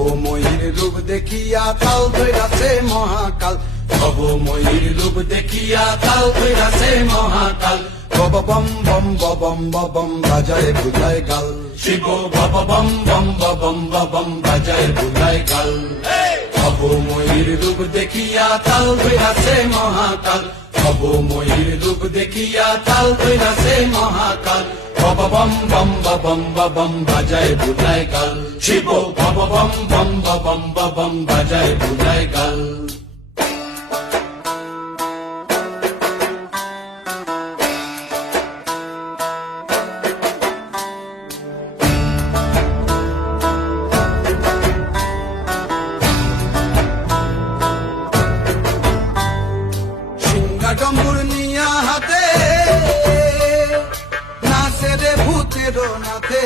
ভবময়ীর রূপ দেখিয়া তাল ধৈরাছে মহাকাল, ভবময়ীর রূপ দেখিয়া তাল ধৈরাছে মহাকাল। বব বম বম বম বম বাজায় বুঝায় গাল, শিব বব বম বম বম বাজায় বুঝায় গাল। ভবময়ীর রূপ দেখিয়া তাল ধৈরাছে মহাকাল, ভবময়ীর রূপ দেখিয়া তাল ধৈরাছে মহাকাল। বব বম বম বাজায় বুঝায় গাল, শিব বব বম বম বাজায় বুঝায় গাল। ডম্বুর নিয়া হাতে নাচে রে ভূতের নাথে,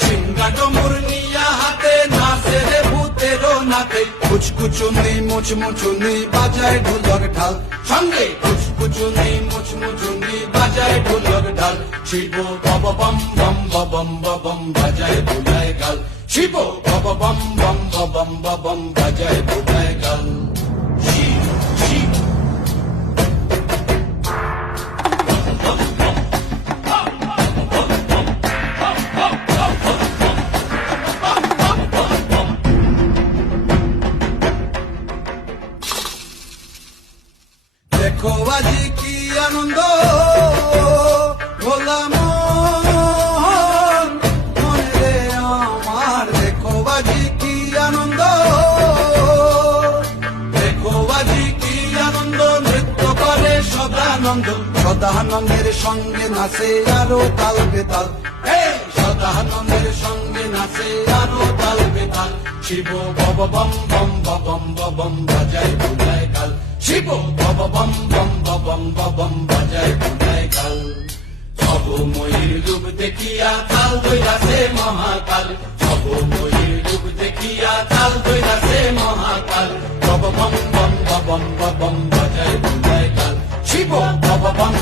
সিংহা ডম্বুর নিয়া হাতে নাচে রে ভূতের নাথে। কুচকুচুনি মুচমুচুনি বাজায় ঢোলক ঢাল, সঙ্গে কুচকুচুনি মুচমুচুনি বাজায় ঢোলক ঢাল। শিব বব বম বম বাজায় বুঝায় গাল, শিব বব বম বম বাজায় বুঝায় গাল। দেখো আজি কি আনন্দ ভোলা মন মনে রে আমার, দেখো আজি কি আনন্দ, দেখো আজি কি আনন্দ। নৃত্য করে সদানন্দ, সদানন্দের সঙ্গে নাচে আরো তাল বেতাল, সদানন্দের সঙ্গে নাচে আরো তাল বেতাল। শিব বব বম বম বাজায় বুঝায় গাল, শিব বব বম বম বাজায় বুঝায় গাল। ভবময়ীর রূপ দেখিয়া তাল ধৈরাছে মহাকাল, ভবময়ীর রূপ দেখিয়া তাল ধৈরাছে মহাকাল। বব বম বম বাজায় বুঝায় গাল, শিব বব বম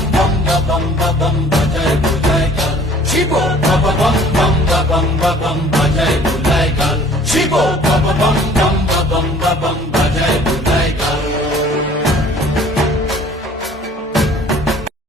বম বাজায় বুঝায় গাল, শিব বব বম বাজায় বুঝায় গাল, শিব